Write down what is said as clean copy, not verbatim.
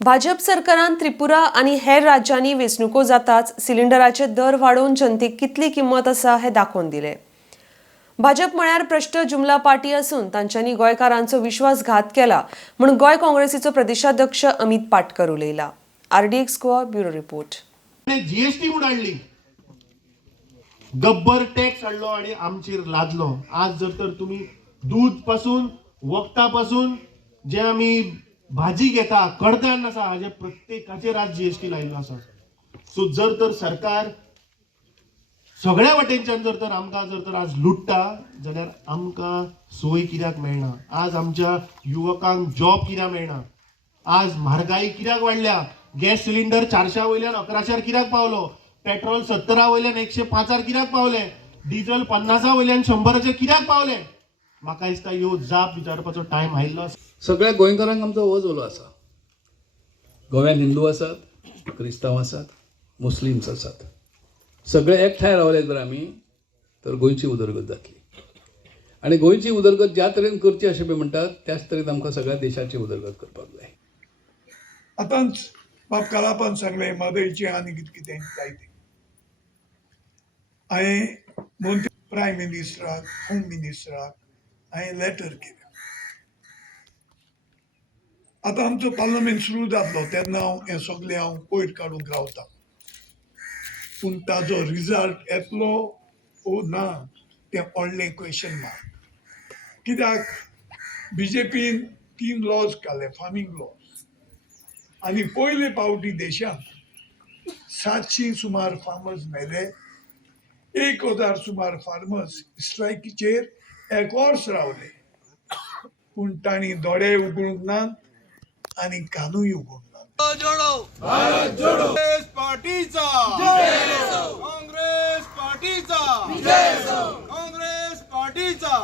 भाजप सरकारान त्रिपुरा आणि हेर राज्यांनी वेंचणुको जाताच सिलिंडराचे दर वाडोवन जनतेक कितली किंमत आसा हे दाखोवन दिले। भाजप म्हळ्यार भ्रष्ट जुमला पार्टी असून तांच्यांनी गोंयकारांचो विश्वासघात केला म्हणून गोंय काँग्रेसीचो प्रदेशाध्यक्ष अमित पाटकर उलयला। RDX Goa bureau report. GST उडाडली, गब्बर टॅक्स हाडलो आणि आमचेर लादलो। आज जर तर तुम्ही दूध पासून वखदापासून जे आम्ही भाजी घेता कडधान्य आसा हाजे प्रत्येकाचेर आज जीएसटी लायिल्लो आसा। सो जर तर सरकार सगळ्या वाटेनच्यान जर तर आमकां आज लुटता जाल्यार आमकां सोय कित्याक मेळना? आज आमच्या युवकांक जॉब कित्याक मेळना? आज म्हारगाई कित्याक वाडल्या? गॅस सिलिंडर 400 वयल्यान 1100 कित्याक पावलो? पेट्रोल 70 वयल्यान 105 कित्याक पावले? डिझेल 50 वयल्यान 100 कित्याक पावले? म्हाका दिसता ह्यो जाप विचारपाचो टायम आयिल्लो आसा। सगळ्या गोंयकारांक आमचो हो उलो आसा। गोव्यान हिंदू आसात, क्रिस्तांव आसात, मुस्लिम्स आसात, सगळे एकठांय रावले जर आमी तर गोंयची उदरगत जातली। आणि गोंयची उदरगत ज्या तरेन करची अशें बी म्हणटात त्याच तरेन आमकां सगळ्या देशाची उदरगत करपाक जाय। आतांच बाब कालापान सांगलें म्हादयची आनी कितें जाय तें। हांवें मंत्री प्रायम मिनिस्टराक, होम मिनिस्टराक हांवें लेटर केलें। आतां आमचो पार्लमेंट सुरू जातलो तेन्ना हें सगळें पयर काडूंक रावता, पूण ताजो रिजल्ट येतलो वो ना तें व्हडलें क्वेश्चन मार्क। कित्याक BJPन 3 लॉज काडले, फार्मिंग लॉज, आनी पयले फावटी देशांत 700 सुमार फार्मर्स मेले। 1000 सुमार फार्मर्स स्ट्रायकीचेर एकवर्स रावले, पूण तांणी दोळे उगडूंक नात आनी कानूय उगडूंक नात। भारत जोडो काँग्रेस पार्टीचा काँग्रेस पार्टीचा काँग्रेस पार्टीचा